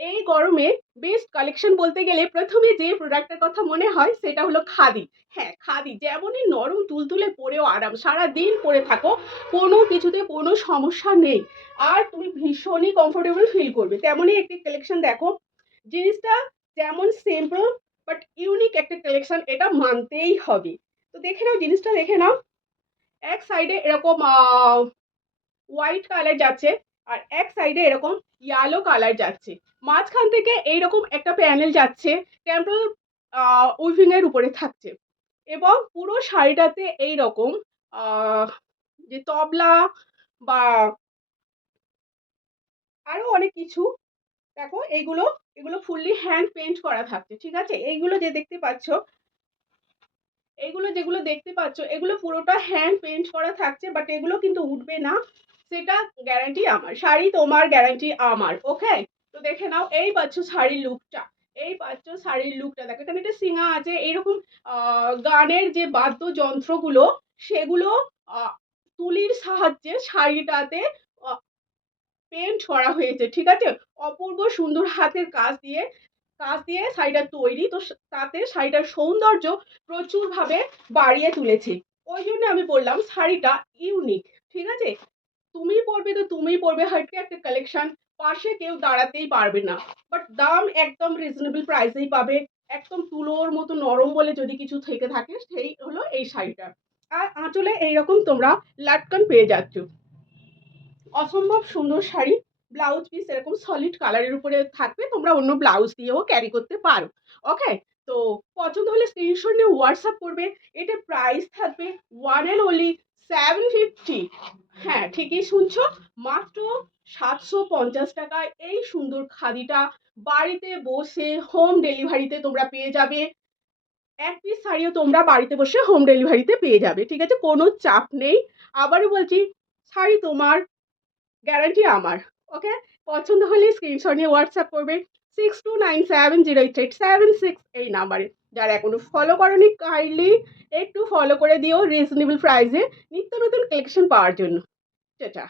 এই গরমে best collection বলতে গেলে প্রথমে যে প্রোডাক্টের কথা মনে হয় সেটা হলো খাদি। হ্যাঁ, খাদি যেমনই নরম তুলতুলে পরেও আরাম, সারাদিন পরে থাকো, কোনো কিছুতে কোনো সমস্যা নেই, আর তুমি ভীষণই কমফোর্টেবল ফিল করবে। তেমনই একটি কালেকশন দেখো, জিনিসটা যেমন সিম্পল বাট ইউনিক একটা কালেকশন, এটা মানতেই হবে। তো দেখে নাও, জিনিসটা দেখে নাও। এক সাইডে এরকম হোয়াইট কালার যাচ্ছে, আর এক সাইডে এরকম ইয়েলো কালার যাচ্ছে, মাঝখান থেকে এইরকম একটা প্যানেল যাচ্ছে, টেম্পল উইভিং এর উপরে থাকছে, এবং পুরো শাড়িটাতে এইরকম যে তবলা বা আরো অনেক কিছু, দেখো এইগুলো, এগুলো ফুললি হ্যান্ড পেন্ট করা থাকছে, ঠিক আছে। এইগুলো যে দেখতে পাচ্ছ, এগুলো যেগুলো দেখতে পাচ্ছ, এগুলো পুরোটা হ্যান্ড পেন্ট করা থাকছে, বাট এগুলো কিন্তু উঠবে না, সেটা গ্যারান্টি আমার, শাড়ি তোমার, গ্যারান্টি আমার, ওকে। তো দেখে নাও, এই পাচ্ছ শাড়ির লুকটা, এই পাচ্ছ শাড়ির লুকটা, দেখো এখানে একটা সিঙা আছে, এইরকম গানের যে বাদ্যযন্ত্রগুলো সেগুলো তুলির সাহায্যে শাড়িটাতে পেন্ট করা হয়েছে, ঠিক আছে। অপূর্ব সুন্দর হাতের কাজ দিয়ে শাড়িটা তৈরি, তো তাতে শাড়িটার সৌন্দর্য প্রচুর ভাবে বাড়িয়ে তুলেছে। ওই জন্য আমি বললাম শাড়িটা ইউনিক, ঠিক আছে। তুমি পরবে তো তুমি পরবে, হাটকে একটা কালেকশন, পাশে কেউ দাঁড়াতেই পারবে না, বাট দাম একদম রিজনেবল প্রাইসেই পাবে। একদম তুলোর মতো নরম বলে যদি কিছু থেকে থাকে, সেই হলো এই শাড়িটা। আর আঁচলে এইরকম তোমরা লাটকান পেয়ে যাচ্ছ, অসম্ভব সুন্দর শাড়ি। ব্লাউজ পিস এরকম সলিড কালারের উপরে থাকবে, তোমরা অন্য ব্লাউজ দিয়েও ক্যারি করতে পারো, ওকে। তো পছন্দ হলে স্ক্রিনশট নিয়ে হোয়াটসঅ্যাপ করবে। এটা প্রাইস থাকবে ওয়ান অ্যান্ড অনলি 750। হ্যাঁ, ঠিকই শুনছো, মাত্র 750 টাকায় এই সুন্দর খাদিটা বাড়িতে বসে হোম ডেলিভারিতে তোমরা পেয়ে যাবে। এক পিস শাড়িও তোমরা বাড়িতে বসে হোম ডেলিভারিতে পেয়ে যাবে, ঠিক আছে, কোনো চাপ নেই। আবারও বলছি, শাড়ি তোমার, গ্যারান্টি আমার, ওকে। পছন্দ হলে স্ক্রিনশট নিয়ে হোয়াটসঅ্যাপ করবে 6297088776 এই নাম্বারে। যারা এখনো ফলো করনি, কাইন্ডলি একটু ফলো করে দিও রিজনেবল প্রাইসে নিত্য নতুন কালেকশন পাওয়ার জন্য। টাটা।